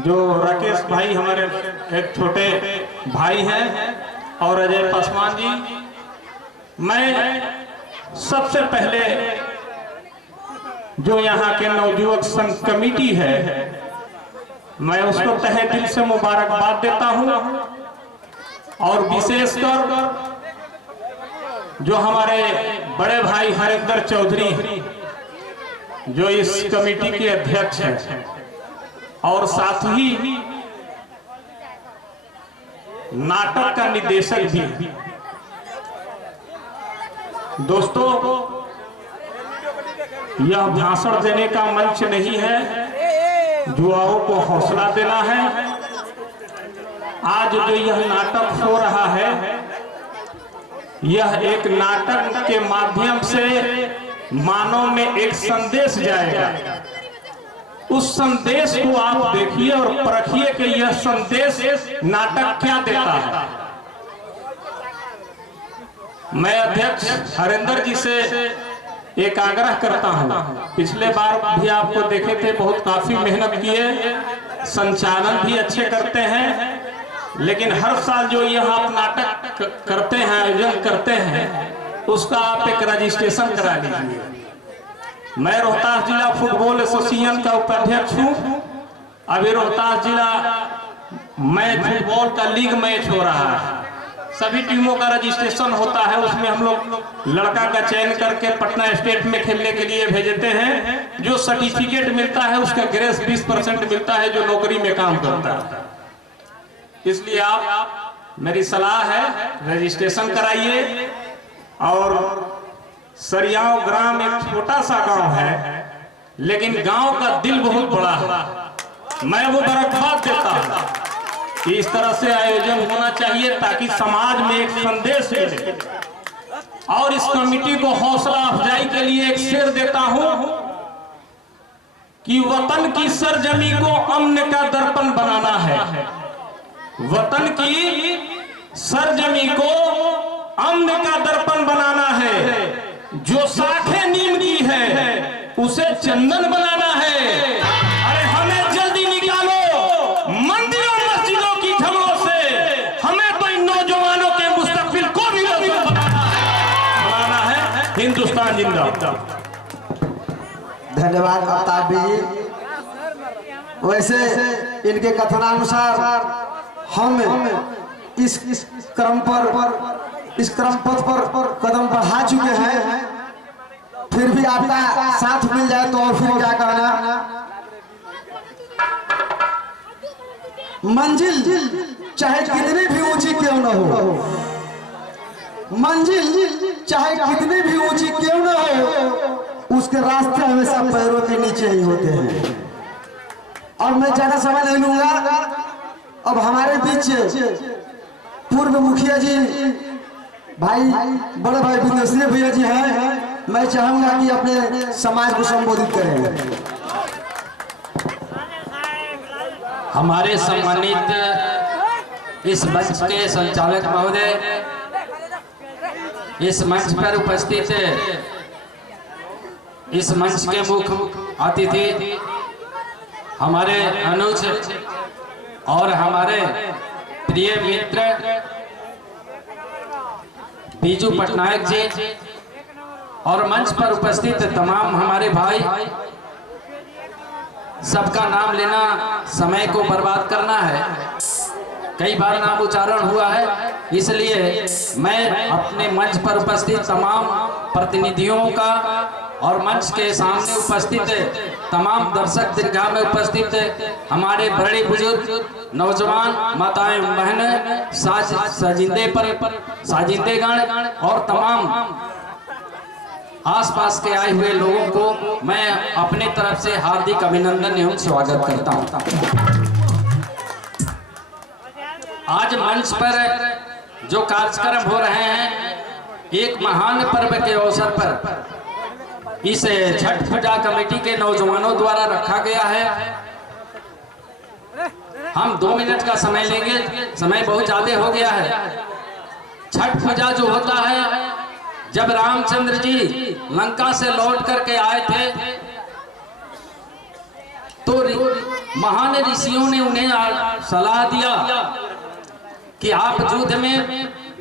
जो राकेश भाई हमारे एक छोटे भाई हैं, और अजय पासवान जी। मैं सबसे पहले जो यहाँ के नवयुवक संघ कमेटी है, मैं उसको तहे दिल से मुबारकबाद देता हूँ, और विशेषकर जो हमारे बड़े भाई हरिंदर चौधरी जो इस कमेटी के अध्यक्ष हैं, और साथ ही नाटक का निर्देशक भी। दोस्तों, यह भाषण देने का मंच नहीं है, युवाओं को हौसला देना है। आज जो यह नाटक हो रहा है, यह एक नाटक के माध्यम से मानव में एक संदेश जाएगा। उस संदेश को आप देखिए और परखिए कि यह संदेश नाटक क्या देता है। मैं अध्यक्ष हरिंदर जी से एक आग्रह करता हूं, पिछले बार भी आपको देखे थे, बहुत काफी मेहनत किए, संचालन भी अच्छे करते हैं, लेकिन हर साल जो यह आप नाटक करते हैं, आयोजन करते हैं, उसका आप एक रजिस्ट्रेशन करा लीजिए। मैं रोहतास जिला फुटबॉल एसोसिएशन का उपाध्यक्ष हूँ। अभी रोहतास जिला मैच फुटबॉल का लीग मैच हो रहा है, सभी टीमों का रजिस्ट्रेशन होता है, उसमें हम लोग लड़का का चयन करके पटना स्टेट में खेलने के लिए भेजते हैं। जो सर्टिफिकेट मिलता है उसका ग्रेस 20% मिलता है, जो नौकरी में काम करता है। इसलिए आप, मेरी सलाह है, रजिस्ट्रेशन कराइए। और सरियाओं ग्राम एक छोटा सा गांव है, लेकिन गांव का दिल बहुत बड़ा है। मैं वो बरकबाद देता हूं कि इस तरह से आयोजन होना चाहिए, ताकि समाज में एक संदेश मिले। और इस कमेटी को हौसला अफजाई के लिए एक शेर देता हूं कि वतन की सरजमी को अमन का दर्पण बनाना है। वतन की सरजमी को अमन का दर्पण बनाना है। जो शाखें नीम की है उसे चंदन बनाना है। अरे हमें जल्दी निकालो मंदिरों मस्जिदों की झगड़ों से, हमें तो इन नौजवानों के मुस्तकबिल को भी रोशन बनाना है। धन्यवाद आफ्ताब जी। वैसे इनके कथनानुसार हम इस क्रम पथ पर कदम बढ़ा चुके हैं, फिर भी आपका साथ मिल जाए तो और फिर क्या कहना। मंजिल चाहे कितनी भी ऊंची क्यों न हो, मंजिल चाहे कितनी भी ऊंची क्यों न हो, उसके रास्ते हमेशा पैरों के नीचे ही होते हैं। और मैं ज्यादा समय नहीं लूंगा। अब हमारे बीच पूर्व मुखिया जी भाई बड़े भाई बिंदेश्वरी भैया जी हैं। मैं चाहूंगा कि अपने समाज को संबोधित करें। हमारे सम्मानित इस मंच के संचालक महोदय, इस मंच पर उपस्थित इस मंच के मुख्य अतिथि हमारे अनुज और हमारे प्रिय मित्र बीजू पटनायक जी और मंच पर उपस्थित तमाम हमारे भाई, सबका नाम लेना समय को बर्बाद करना है। कई बार नाम उच्चारण हुआ है, इसलिए मैं अपने मंच पर उपस्थित तमाम प्रतिनिधियों का और मंच के सामने उपस्थित तमाम दर्शक दीर्घा में उपस्थित हमारे बड़े बुजुर्ग नौजवान माताएं बहनें साजिंदेगण और तमाम आसपास के आए हुए लोगों को मैं अपने तरफ से हार्दिक अभिनंदन एवं स्वागत करता हूं। आज मंच पर जो कार्यक्रम हो रहे हैं, एक महान पर्व के अवसर पर इस छठ पूजा कमेटी के नौजवानों द्वारा रखा गया है। हम 2 मिनट का समय लेंगे, समय बहुत ज्यादा हो गया है। छठ पूजा जो होता है, जब रामचंद्र जी लंका से लौट करके आए थे तो महान ऋषियों ने उन्हें सलाह दिया कि आप युद्ध में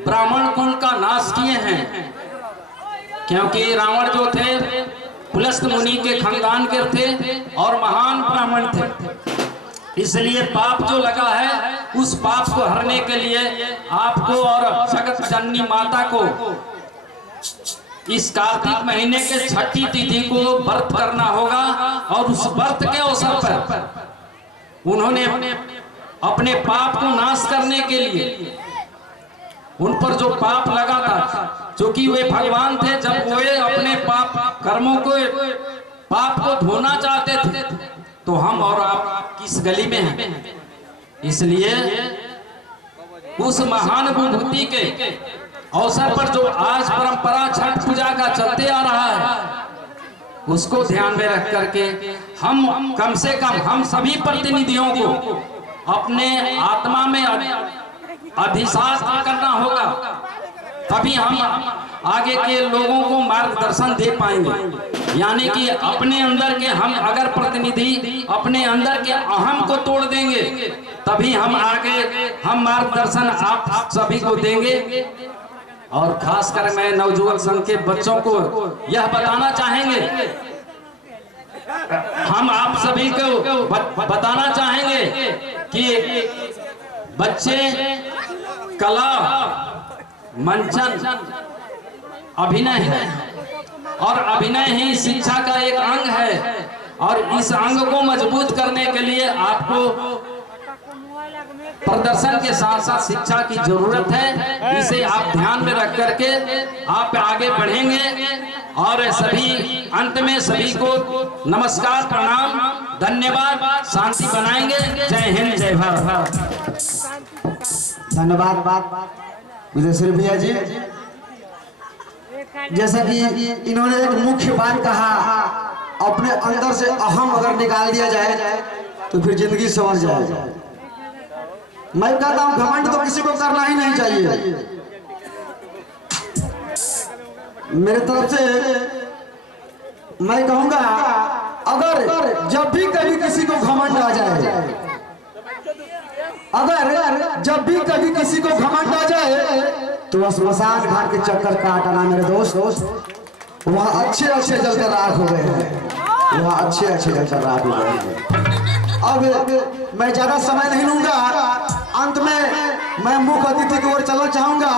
ब्राह्मण कुल का नाश किए हैं, क्योंकि रावण जो थे पुलस्त मुनि के खानदान के थे और महान ब्राह्मण थे। इसलिए पाप जो लगा है, उस पाप को हरने के लिए आपको और जगत जननी माता को इस कार्तिक महीने के छठी तिथि को व्रत करना होगा। और उस व्रत के अवसर पर उन्होंने अपने पाप को नाश करने के लिए, उन पर जो पाप लगा था, क्योंकि वे भगवान थे, जब वे अपने पाप कर्मों को पाप को धोना चाहते थे तो हम और आप किस गली में हैं। इसलिए उस महान विभूति के अवसर पर जो आज परंपरा छठ पूजा का चलते आ रहा है, उसको ध्यान में रख करके हम कम से कम हम सभी प्रतिनिधियों को अपने आत्मा में अधिशास करना होगा, तभी हम आगे के लोगों को मार्गदर्शन दे पाएंगे। यानी कि अपने अंदर के हम अगर प्रतिनिधि अपने अंदर के अहम को तोड़ देंगे, तभी हम आगे हम मार्गदर्शन आप सभी को देंगे। और खासकर मैं नवयुवक संघ के बच्चों को यह बताना चाहेंगे, हम आप सभी को बताना चाहेंगे कि बच्चे कला, मंचन, अभिनय है और अभिनय ही शिक्षा का एक अंग है। और इस अंग को मजबूत करने के लिए आपको प्रदर्शन के साथ साथ शिक्षा की जरूरत है। इसे आप ध्यान में रख करके आप आगे बढ़ेंगे। और सभी अंत में सभी को नमस्कार, प्रणाम, धन्यवाद, शांति बनाएंगे। जय हिंद, जय भारत। धन्यवाद विदेश्वरी भैया जी। जैसा कि इन्होंने एक मुख्य बात कहा, अपने अंदर से अहम अगर निकाल दिया जाए तो फिर जिंदगी संवर जाए। मैं कहता हूं घमंड तो किसी को करना ही नहीं चाहिए। मेरे तरफ से मैं कहूंगा, अगर जब भी कभी किसी को घमंड आ जाए, अगर जब भी कभी किसी को घमंड आ जाए तो स्मशान घाट के चक्कर काटना मेरे दोस्त। वहाँ अच्छे अच्छे जलकर राख हो गए हैं, वहाँ अच्छे अच्छे जलकर राख हो गए हैं। अब मैं ज्यादा समय नहीं लूंगा, अंत में मैं मुख्य अतिथि की ओर चलना चाहूंगा।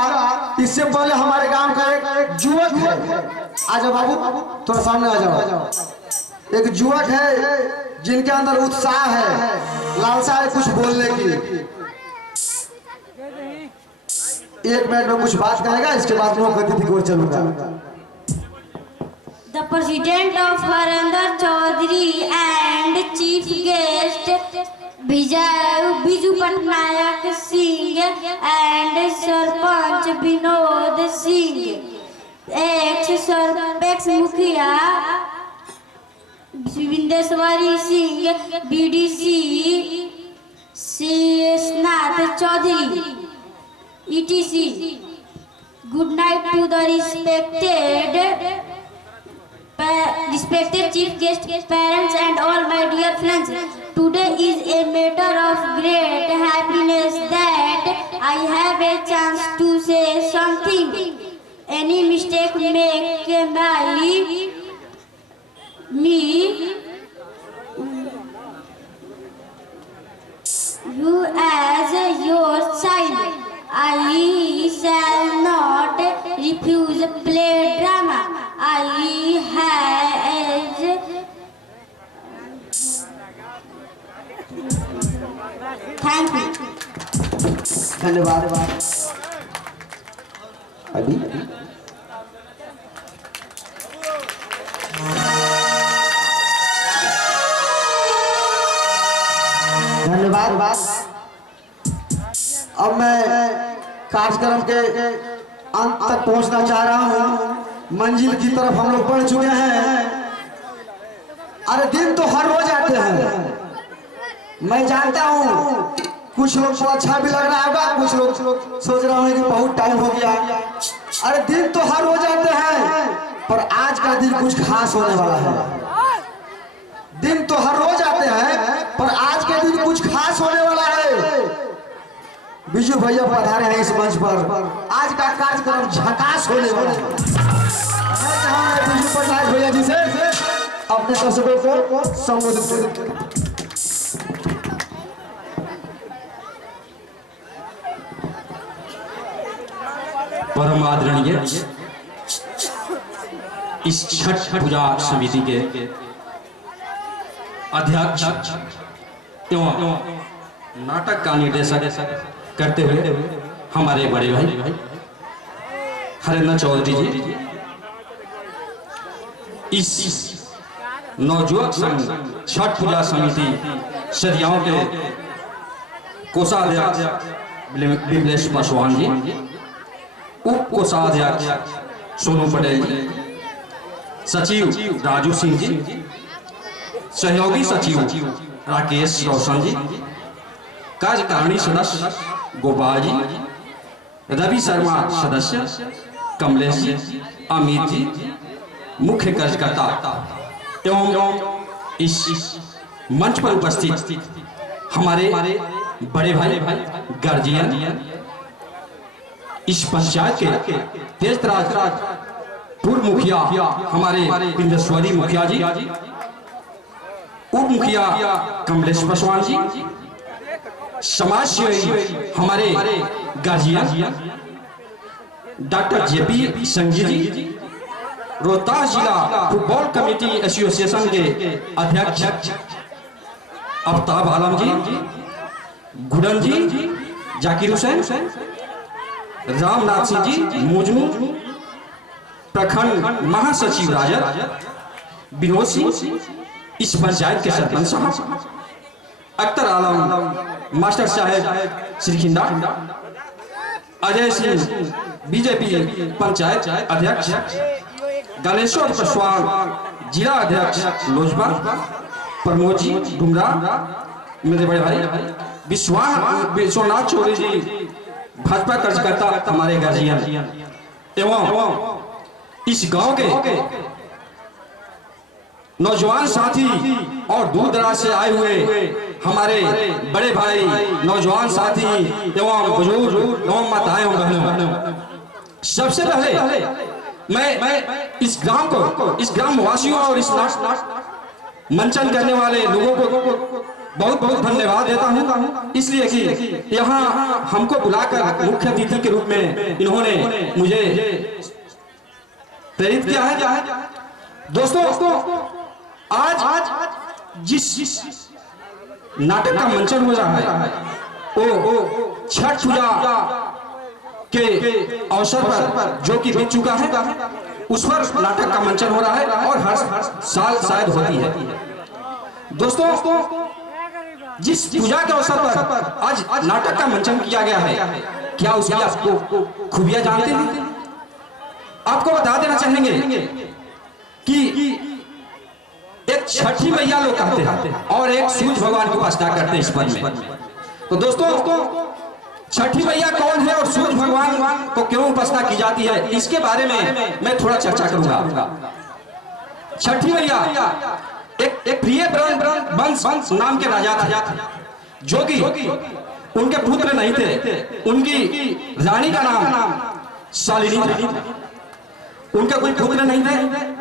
इससे पहले हमारे गांव का एक युवक है, आ जाओ बाबू थोड़ा सामने आ जाओ। एक युवक है जिनके अंदर उत्साह है, लालसा है कुछ बोलने की। एक मिनट में कुछ बात कहेगा, इसके बाद मुख्य अतिथि की ओर चलूंगा। The President of Harinder Chaudhary and Chief Guest Biju Patnaik Singh and Sarpanch Binod Singh, ex Mukhiya Bindeswari Singh, BDC Sesnath Chaudhary, etc. Good night to the respected chief guest, parents and all my dear friends. Today is a matter of great happiness that I have a chance to say something. Any mistake made by me, you as your child, I shall not refuse play drama. I have thank you. धन्यवाद। अभी धन्यवाद। अब मैं कार्यक्रम के अंत तक पहुंचना चाह रहा हूं। मंजिल की तरफ हम लोग बढ़ चुके हैं। अरे दिन तो हर रोज आते हैं, मैं जानता हूँ कुछ लोग को अच्छा भी लग रहा होगा, कुछ लोग सोच रहे होंगे कि बहुत टाइम हो गया। अरे दिन तो हर रोज आते हैं, पर आज का दिन कुछ खास होने वाला है। दिन तो हर रोज आते हैं, पर आज के दिन कुछ खास होने वाला है। बिजू भैया पधारे हैं इस मंच पर, आज का कार्यक्रम झकास होने वाला है। मैं चाहूंगा बिजू पटनायक भैया जी से अपने दर्शकों को संबोधित करें। परम आदरणीय इस छठ पूजा समिति के अध्यक्ष एवं नाटक का निर्देशक करते हुए हमारे बड़े भाई हरिंदर चौधरी जी, इस नवयुवक संघ छठ पूजा समिति सदियाओं के कोषाध्यक्ष विमलेश पासवान जी, उप कोषाध्यक्ष सोनू पटेल जी, सचिव राजू सिंह जी, सहयोगी सचिव राकेश रोशन जी, कार्यकारिणी सदस्य गोपाल जी, रवि शर्मा सदस्य, कमलेश जी, अमित जी, मुख्य कार्यकर्ता एवं इस मंच पर उपस्थित हमारे बड़े भाई गार्जियन, इस पंचायत के तेजराज पूर्व मुखिया हमारे बिंदेश्वरी मुखिया जी, उप मुखिया कमलेश पासवान जी, समाज सेवी हमारे गार्जियन डॉक्टर जेपी संघी जी, रोहतास जिला फुटबॉल कमेटी एसोसिएशन के अध्यक्ष अफ्ताब आलम जी, गुडन जी, जाकिर हुसैन, रामनाथ सिंह जी, मुजमू प्रखंड महासचिव राजद, विनोद सिंह, इस पंचायत के सरपंच साहब, अख्तर आलम मास्टर साहेब श्रीखिंदा, अजय सिंह बीजेपी पंचायत अध्यक्ष, गणेश्वर पासवान जिला अध्यक्ष लोजपा, प्रमोद जी डुमरा मेरे बड़े भाई, विश्वनाथ चौधरी जी भाजपा कार्यकर्ता हमारे गार्जियन एवं इस गांव के नौजवान साथी और दूर दराज से आए हुए हमारे बड़े भाई, नौजवान साथी एवं बुजुर्ग एवं माताएं एवं बहनों, सबसे पहले मैं इस ग्राम को, इस ग्राम वासियों और इस मंचन करने वाले लोगों को बहुत बहुत धन्यवाद देता हूं, इसलिए कि यहाँ हमको बुलाकर मुख्य अतिथि के रूप में इन्होंने मुझे प्रेरित किया है। दोस्तों, आज जिस नाटक का मंचन हो रहा है वो छठ पूजा के अवसर पर जो कि बीत चुका है उस पर नाटक का मंचन हो रहा है और हर साल शायद होती है। दोस्तों, जिस पूजा के अवसर पर आज नाटक का मंचन किया गया है, क्या उसकी आपको खूबियां जानते हैं? आपको बता देना चाहेंगे कि एक छठी मैया लोग कहते हैं और एक सूर्य भगवान की उपासना करते हैं इस पद में। तो दोस्तों, छठी मैया कौन है और सूर्य भगवान को क्यों उपासना की जाती है, इसके बारे में मैं थोड़ा चर्चा करूंगा। छठी मैया एक प्रिय वंश नाम के राजा था, जो कि उनके पुत्र नहीं थे। उनकी रानी का नाम शालिनी था। उनके कोई पुत्र नहीं थे।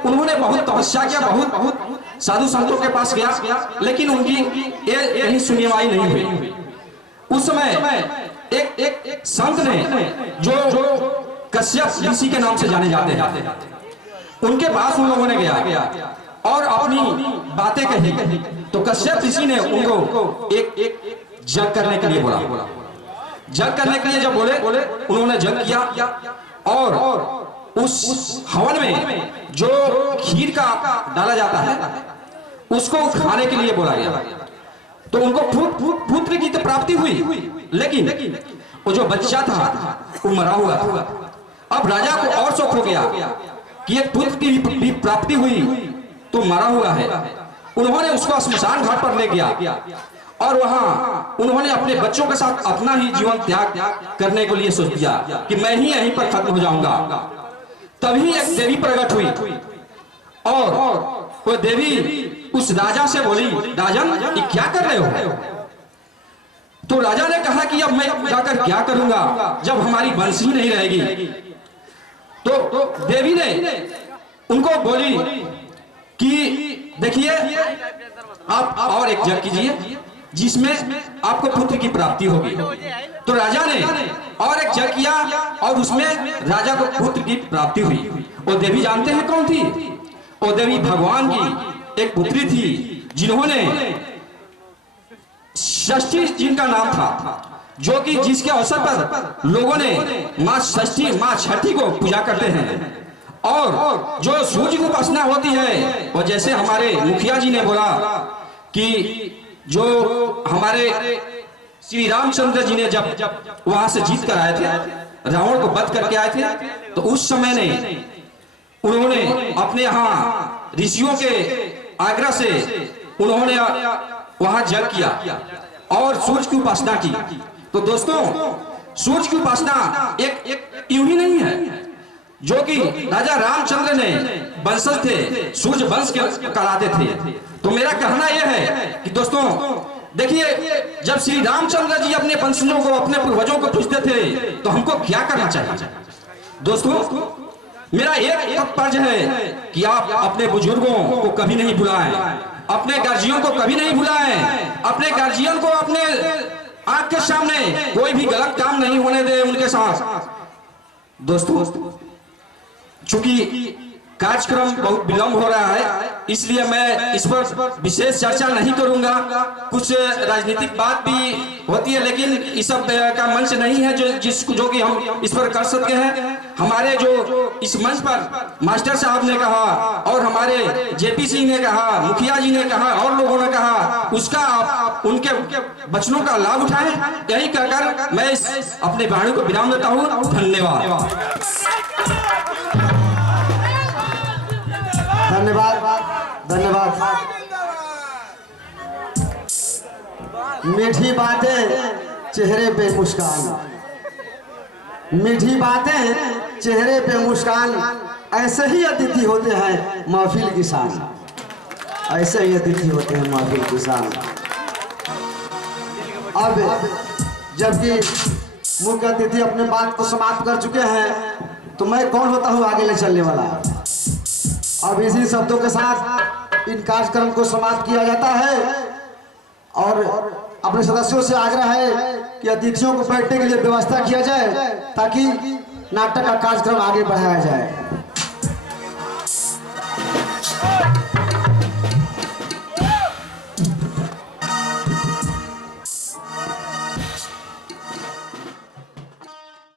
उन्होंने बहुत तपस्या किया, बहुत साधु संतों के पास गया, लेकिन उनकी यही सुनवाई नहीं हुई। उस समय एक संत ने जो कश्यप ऋषि के नाम से जाने जाते हैं, उनके पास उन लोगों ने गया और अपनी बातें कही। तो कश्यप ऋषि ने उनको एक जग करने के लिए बोला। जग करने के लिए जब बोले, उन्होंने जग किया और उस हवन में जो खीर का डाला जाता है उसको खाने के लिए बोला गया। तो उनको पुत्र की तो प्राप्ति हुई, लेकिन वो जो बच्चा था वो मरा हुआ था। अब राजा को और शौक हो गया कि एक पुत्र की भी प्राप्ति हुई तो मरा हुआ है। उन्होंने उसको श्मशान घाट पर ले गया और वहां उन्होंने अपने बच्चों के साथ अपना ही जीवन त्याग करने के लिए सोच दिया कि मैं ही यहीं पर खत्म हो जाऊंगा। तभी एक देवी प्रकट हुई और वो देवी उस राजा से बोली, राजन ये क्या कर रहे हो? तो राजा ने कहा कि अब मैं जाकर क्या करूंगा जब हमारी वंश ही नहीं रहेगी। तो देवी ने उनको बोली कि देखिए, आप और एक जग कीजिए जिसमें आपको पुत्र की प्राप्ति होगी। तो राजा ने और एक जग किया और उसमें राजा को पुत्र की प्राप्ति हुई। वो देवी जानते हैं कौन थी? वो देवी भगवान की एक पुत्री थी, जिन्होंने षष्ठी जिनका नाम था, जो कि जिसके अवसर पर लोगों ने माँ षष्ठी, माँ छठी को पूजा करते हैं। और जो सूर्य की उपासना होती है, वो जैसे हमारे मुखिया जी ने बोला कि जो हमारे श्री रामचंद्र जी ने जब वहां से जीत कर आए थे, रावण को वध करके आए थे, तो उस समय ने उन्होंने अपने यहाँ ऋषियों के आग्रह से उन्होंने वहां जग किया और सूर्य की उपासना की। तो दोस्तों, सूर्य की उपासना एक यूं ही नहीं है, जो कि राजा रामचंद्र ने वंशज थे, सूर्य वंश के कहलाते थे। तो मेरा कहना यह है कि दोस्तों देखिए, जब श्री रामचंद्र जी अपने वंशजों को, अपने पूर्वजों को पूछते थे, तो हमको क्या करना चाहिए? दोस्तों, मेरा एक तात्पर्य है कि आप अपने बुजुर्गों को कभी नहीं भुलाएं, अपने गार्जियन को कभी नहीं भुलाएं, अपने गार्जियन को अपने आंख के सामने कोई भी गलत काम नहीं होने दे उनके साथ। दोस्तों, चूंकि कार्यक्रम बहुत विलंब हो रहा है, इसलिए मैं इस पर विशेष चर्चा नहीं करूंगा। कुछ राजनीतिक बात भी होती है, लेकिन इस सब का मंच नहीं है जो कि हम इस पर कर सकते हैं। हमारे जो इस मंच पर मास्टर साहब ने कहा और हमारे जेपी सिंह ने कहा, मुखिया जी ने कहा और लोगों ने कहा, उसका आप उनके वचनों का लाभ उठाएं। यही कहकर मैं अपने वाणी को विराम देता हूँ। धन्यवाद। धन्यवाद। मीठी बातें चेहरे पे मुस्कान, मीठी बातें चेहरे पे मुस्कान, ऐसे ही अतिथि होते हैं महफिल की शान, ऐसे ही अतिथि होते हैं महफिल की शान। अब जबकि मुख्य अतिथि अपने बात को समाप्त कर चुके हैं, तो मैं कौन होता हूँ आगे ले चलने वाला? अब इसी शब्दों के साथ इन कार्यक्रम को समाप्त किया जाता है और अपने सदस्यों से आग्रह है कि अतिथियों को बैठने के लिए व्यवस्था किया जाए ताकि नाटक का कार्यक्रम आगे बढ़ाया जाए।